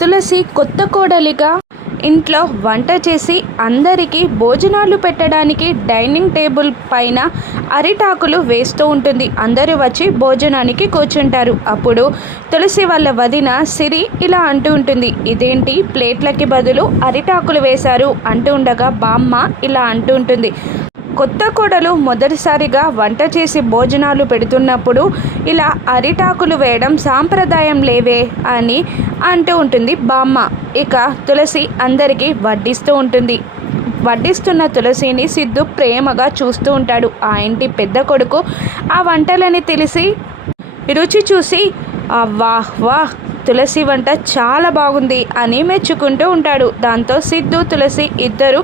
తులసి కొత్త కోడలిగా ఇంట్లో వంట చేసి అందరికీ భోజనాలు పెట్టడానికి డైనింగ్ టేబుల్ పైన అరిటాకులు వేస్తూ ఉంటుంది. అందరూ వచ్చి భోజనానికి కూర్చుంటారు. అప్పుడు తులసి వాళ్ళ వదిన సిరి ఇలా అంటూ ఉంటుంది, ఇదేంటి ప్లేట్లకి బదులు అరిటాకులు వేశారు అంటూ ఉండగా బామ్మ ఇలా అంటూ ఉంటుంది, కొత్త కోడలు మొదటిసారిగా వంట చేసి భోజనాలు పెడుతున్నప్పుడు ఇలా అరిటాకులు వేయడం సాంప్రదాయం లేవే అని అంటూ ఉంటుంది బామ్మ. ఇక తులసి అందరికీ వడ్డిస్తూ ఉంటుంది. వడ్డిస్తున్న తులసిని సిద్ధు ప్రేమగా చూస్తూ ఉంటాడు. ఆ ఇంటి పెద్ద కొడుకు ఆ వంటలని తెలిసి రుచి చూసి వాహ్ వాహ్, తులసి వంట చాలా బాగుంది అని మెచ్చుకుంటూ ఉంటాడు. దాంతో సిద్ధు తులసి ఇద్దరు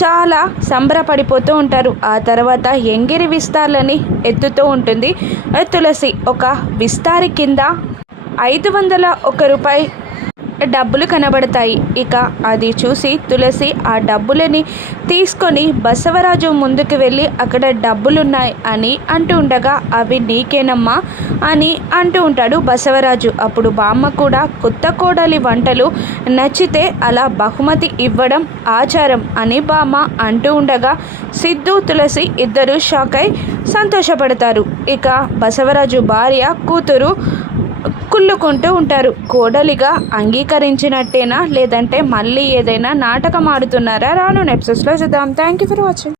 చాలా సంబరపడిపోతూ ఉంటారు. ఆ తర్వాత ఎంగిరి విస్తార్లని ఎత్తుతూ ఉంటుంది తులసి. ఒక విస్తారి కింద 501 రూపాయి డబ్బులు కనబడతాయి. ఇక అది చూసి తులసి ఆ డబ్బులని తీసుకొని బసవరాజు ముందుకు వెళ్ళి అక్కడ డబ్బులున్నాయి అని అంటూ ఉండగా, అవి నీకేనమ్మా అని అంటూ ఉంటాడు బసవరాజు. అప్పుడు బామ్మ కూడా కొత్త కోడలి వంటలు నచ్చితే అలా బహుమతి ఇవ్వడం ఆచారం అని బామ్మ అంటూ ఉండగా సిద్ధు తులసి ఇద్దరు షాక్ అయి సంతోషపడతారు. ఇక బసవరాజు భార్య కూతురు కుళ్ళుకుంటూ ఉంటారు. కోడలిగా అంగీకరించినట్టేనా లేదంటే మళ్ళీ ఏదైనా నాటకం ఆడుతున్నారా? రాను ఎపిసోడ్స్లో చూద్దాం. Thank you for watching.